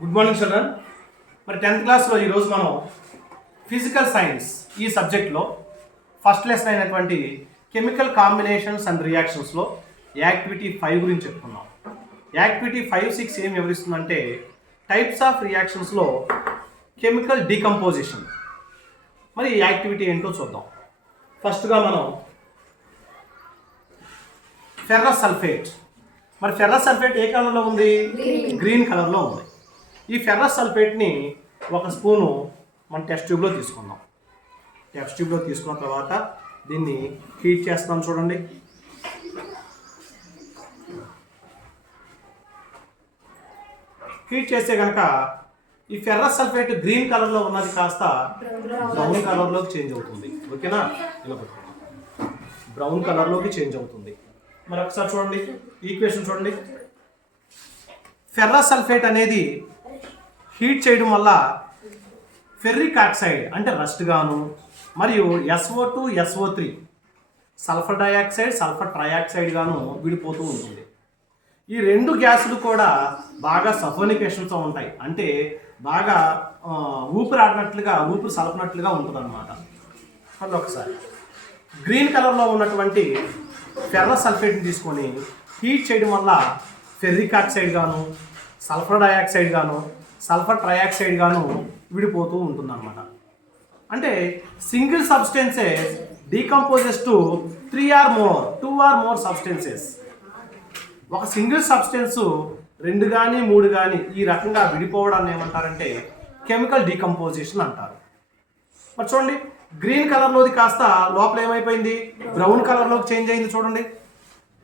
Good morning children. మరి 10th క్లాస్లో ఈరోజు మనం ఫిజికల్ సైన్స్ ఈ సబ్జెక్ట్లో ఫస్ట్ లెసన్ అయినటువంటి కెమికల్ కాంబినేషన్స్ అండ్ రియాక్షన్స్లో యాక్టివిటీ 5 గురించి చెప్పుకున్నాం. యాక్టివిటీ 5-6 ఏం వివరిస్తుందంటే టైప్స్ ఆఫ్ రియాక్షన్స్లో కెమికల్ డీకంపోజిషన్. మరి ఈ యాక్టివిటీ ఏంటో చూద్దాం. ఫస్ట్గా మనం ఫెర్రస్ సల్ఫేట్. మరి ఫెర్రస్ సల్ఫేట్ ఏ కలర్లో ఉంది? గ్రీన్ కలర్లో ఉంది. ఈ ఫెర్రస్ సల్ఫేట్ని ఒక స్పూను మన టెస్ట్ ట్యూబ్లో తీసుకుందాం. టెస్ట్ ట్యూబ్లో తీసుకున్న తర్వాత దీన్ని హీట్ చేస్తాం. చూడండి, హీట్ చేస్తే కనుక ఈ ఫెర్రస్ సల్ఫేట్ గ్రీన్ కలర్లో ఉన్నది కాస్త బ్రౌన్ కలర్లోకి చేంజ్ అవుతుంది. ఓకేనా? ఇలా పెట్టుకుందాం, బ్రౌన్ కలర్లోకి చేంజ్ అవుతుంది. మరి ఒకసారి చూడండి, ఈక్వేషన్ చూడండి. ఫెర్రస్ సల్ఫేట్ అనేది హీట్ చేయడం వల్ల ఫెర్రిక్ ఆక్సైడ్ అంటే రస్ట్ గాను, మరియు SO2 SO3 sulphur dioxide sulphur trioxide గాను విడిపోతూ ఉంటుంది. ఈ రెండు గ్యాసులు కూడా బాగా సఫోనికేషన్తో ఉంటాయి, అంటే బాగా ఊపిరి ఆడినట్లుగా ఊపిరి సలపనట్లుగా ఉంటుంది అన్నమాట. మళ్ళీ ఒకసారి గ్రీన్ కలర్లో ఉన్నటువంటి ఫెర్రస్ సల్ఫేట్ని తీసుకొని హీట్ చేయడం వల్ల ఫెర్రిక్ ఆక్సైడ్ గాను, సల్ఫర్ డయాక్సైడ్ గాను, సల్ఫర్ ట్రయాక్సైడ్ గాను విడిపోతూ ఉంటుంది అన్నమాట. అంటే single substances decomposes to 2 or more substances. ఒక సింగిల్ సబ్స్టెన్స్ 2 కానీ 3 కానీ ఈ రకంగా విడిపోవడాన్ని ఏమంటారంటే కెమికల్ డీకంపోజిషన్ అంటారు. మరి చూడండి, గ్రీన్ కలర్లోది కాస్త లోపల ఏమైపోయింది? బ్రౌన్ కలర్లోకి చేంజ్ అయింది. చూడండి,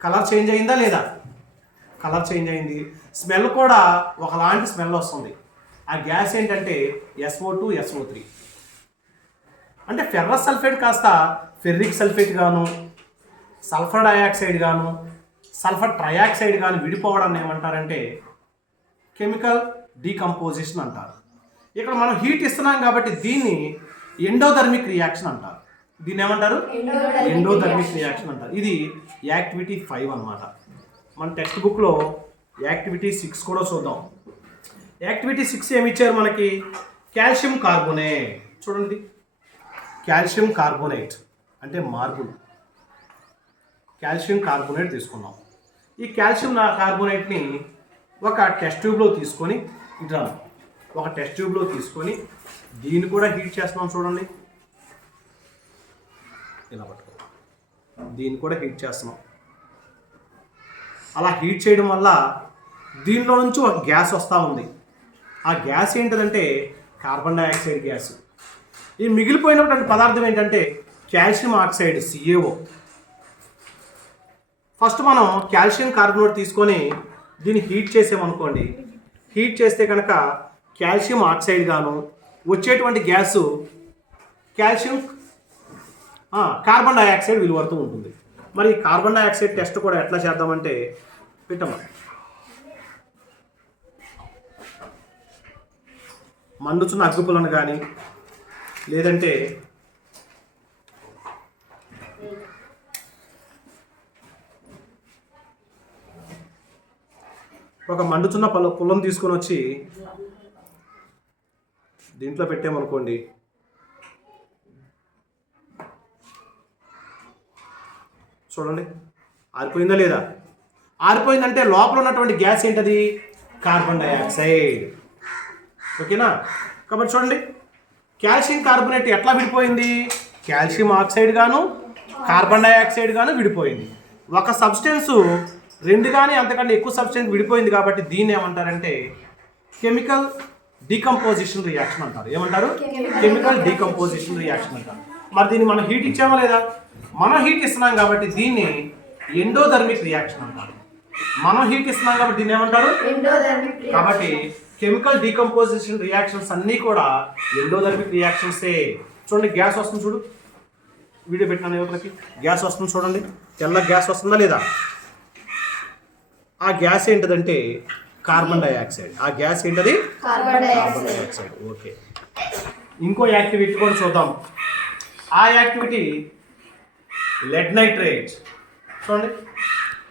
కలర్ చేంజ్ అయిందా లేదా? కలర్ చేంజ్ అయింది. స్మెల్ కూడా ఒకలాంటి స్మెల్ వస్తుంది. ఆ గ్యాస్ ఏంటంటే SO2 SO3. అంటే ఫెర్రస్ సల్ఫేట్ కాస్త ఫెర్రిక్ సల్ఫేట్ గాను, సల్ఫర్ డయాక్సైడ్ గాను, సల్ఫర్ ట్రయాక్సైడ్ గాను విడిపోవడాన్ని ఏమంటారంటే కెమికల్ డీకంపోజిషన్ అంటారు. ఇక్కడ మనం హీట్ ఇస్తున్నాం కాబట్టి దీన్ని ఎండోథర్మిక్ రియాక్షన్ అంటారు. దీన్ని ఏమంటారు? ఎండోథర్మిక్ రియాక్షన్ అంటారు. ఇది యాక్టివిటీ 5 అన్నమాట. మన టెక్స్ట్ బుక్లో యాక్టివిటీ 6 కూడా చూద్దాం. యాక్టివిటీ 6 ఏమి ఇచ్చారు మనకి? Calcium carbonate. చూడండి, కాల్షియం కార్బోనేట్ అంటే మార్బుల్. కాల్షియం కార్బోనేట్ తీసుకున్నాం. ఈ కాల్షియం కార్బోనేట్ని ఒక టెస్ట్ ట్యూబ్లో తీసుకొని ఇట్లా ఒక టెస్ట్ ట్యూబ్లో తీసుకొని దీన్ని కూడా హీట్ చేస్తున్నాం. చూడండి, ఇలా పట్టుకో, దీన్ని కూడా హీట్ చేస్తున్నాం. అలా హీట్ చేయడం వల్ల దీనిలో నుంచి ఒక గ్యాస్ వస్తూ ఉంది. ఆ గ్యాస్ ఏంటిదంటే కార్బన్ డయాక్సైడ్ గ్యాస్. ఈ మిగిలిపోయినటువంటి పదార్థం ఏంటంటే కాల్షియం ఆక్సైడ్ CaO. ఫస్ట్ మనం కాల్షియం కార్బోనేట్ తీసుకొని దీన్ని హీట్ చేసామనుకోండి. హీట్ చేస్తే కనుక కాల్షియం ఆక్సైడ్ గాను వచ్చేటువంటి గ్యాసు కాల్షియం కార్బన్ డయాక్సైడ్ విలువడుతూ ఉంటుంది. మరి కార్బన్ డయాక్సైడ్ టెస్ట్ కూడా ఎట్లా చేద్దామంటే పెట్టమ్మా, మండుచున్న అగ్గిపులను కానీ లేదంటే ఒక మండుచున్న పుల్లను తీసుకొని వచ్చి దీంట్లో పెట్టామనుకోండి. చూడండి, ఆరిపోయిందా లేదా? ఆరిపోయిందంటే లోపల ఉన్నటువంటి గ్యాస్ ఏంటది? Carbon dioxide. ఓకేనా? కాబట్టి చూడండి, కాల్షియం కార్బోనేట్ ఎట్లా విడిపోయింది? కాల్షియం ఆక్సైడ్ గాను కార్బన్ డయాక్సైడ్ గాను విడిపోయింది. ఒక సబ్స్టెన్స్ 2 కానీ అంతకంటే ఎక్కువ సబ్స్టెన్స్ విడిపోయింది కాబట్టి దీన్ని ఏమంటారంటే కెమికల్ డీకంపోజిషన్ రియాక్షన్ అంటారు. ఏమంటారు? కెమికల్ డీకంపోజిషన్ రియాక్షన్ అంటారు. మరి దీన్ని మనం హీట్ ఇచ్చామా లేదా? మనం హీట్ ఇస్తున్నాం కాబట్టి దీన్ని ఎండోథర్మిక్ రియాక్షన్ అంటారు. మనం హీట్ ఇస్తున్నాం కాబట్టి దీన్ని ఏమంటారు? కాబట్టి కెమికల్ డీకంపోజిషన్ రియాక్షన్స్ అన్నీ కూడా ఎండోథర్మిక్ రియాక్షన్సే. చూడండి, గ్యాస్ వస్తుంది. చూడు, వీడియో పెట్టిన యువతలకి గ్యాస్ వస్తుంది. చూడండి, తెల్ల గ్యాస్ వస్తుందా లేదా? ఆ గ్యాస్ ఏంటిదంటే కార్బన్ డయాక్సైడ్. ఆ గ్యాస్ ఏంటది? Carbon dioxide. ఓకే, ఇంకో యాక్టివిటీ కూడా చూద్దాం. ఆ యాక్టివిటీ లెడ్ నైట్రేట్. చూడండి,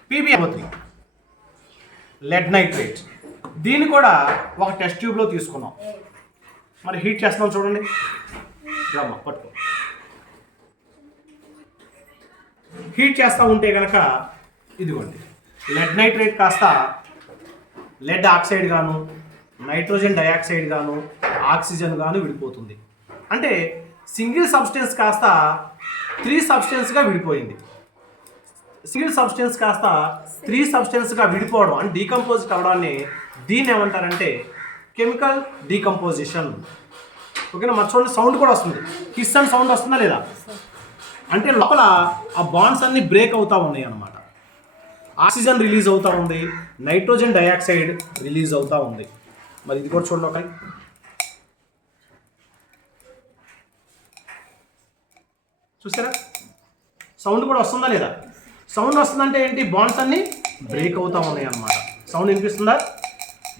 PbNO3. Lead nitrate. దీన్ని కూడా ఒక టెస్ట్ ట్యూబ్లో తీసుకున్నాం. మరి హీట్ చేస్తున్నాం చూడండి. రమ్మ పట్టుకో. హీట్ చేస్తూ ఉంటే కనుక ఇదిగోండి లెడ్ నైట్రేట్ కాస్త లెడ్ ఆక్సైడ్ గాను, నైట్రోజన్ డయాక్సైడ్ గాను, ఆక్సిజన్ గాను విడిపోతుంది. అంటే సింగిల్ సబ్స్టెన్స్ కాస్త 3 సబ్స్టెన్స్గా విడిపోయింది. సింగిల్ సబ్స్టెన్స్ కాస్త 3 సబ్స్టెన్స్గా విడిపోవడం అంటే డీకంపోజ్ అవ్వడాన్ని దీన్ని ఏమంటారంటే కెమికల్ డీకంపోజిషన్. ఓకేనా? మన చూడండి సౌండ్ కూడా వస్తుంది. హిస్ అండ్ సౌండ్ వస్తుందా లేదా? అంటే లోపల ఆ బాండ్స్ అన్ని బ్రేక్ అవుతూ ఉన్నాయి అన్నమాట. ఆక్సిజన్ రిలీజ్ అవుతూ ఉంది, నైట్రోజన్ డయాక్సైడ్ రిలీజ్ అవుతూ ఉంది. మరి ఇది కూడా చూడండి ఒకటి. చూసారా? సౌండ్ కూడా వస్తుందా లేదా? సౌండ్ వస్తుందంటే ఏంటి? బాండ్స్ అన్ని బ్రేక్ అవుతూ ఉన్నాయి అన్నమాట. సౌండ్ వినిపిస్తుందా?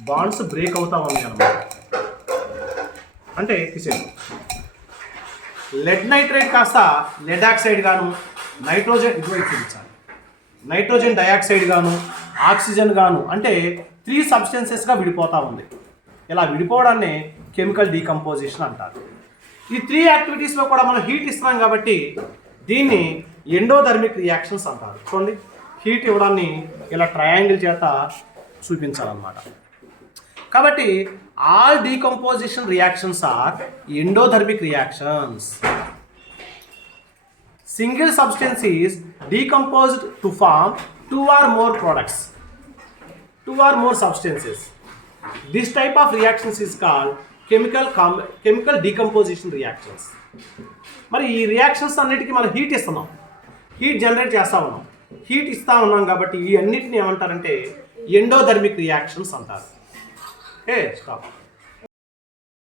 బాండ్స్ బ్రేక్ అవుతూ ఉన్నాయి అన్నమాట. అంటే తీసేయండి. లెడ్ నైట్రేట్ కాస్త లెడ్ ఆక్సైడ్ గాను, నైట్రోజన్ ఇటువైపు చూపించాలి, నైట్రోజన్ డయాక్సైడ్ గాను, ఆక్సిజన్ గాను అంటే 3 సబ్స్టెన్సెస్గా విడిపోతూ ఉంది. ఇలా విడిపోవడాన్ని కెమికల్ డీకంపోజిషన్ అంటారు. ఈ 3 యాక్టివిటీస్లో కూడా మనం హీట్ ఇస్తున్నాం కాబట్టి దీన్ని ఎండోథర్మిక్ రియాక్షన్స్ అంటారు. చూడండి, హీట్ ఇవ్వడాన్ని ఇలా ట్రయాంగిల్ చేత చూపించాలన్నమాట. కాబట్టి all decomposition reactions are endothermic reactions. Single substance is decomposed to form 2 or more products, 2 or more substances. This type of reactions is called chemical decomposition reactions. మరి ఈ reactions అన్నిటికీ మనం హీట్ ఇస్తున్నాం, heat generate చేస్తూ ఉన్నాం. Heat ఇస్తూ ఉన్నాం కాబట్టి ఈ అన్నిటిని ఏమంటారంటే ఎండోథర్మిక్ రియాక్షన్స్ అంటారు. స్టాప్.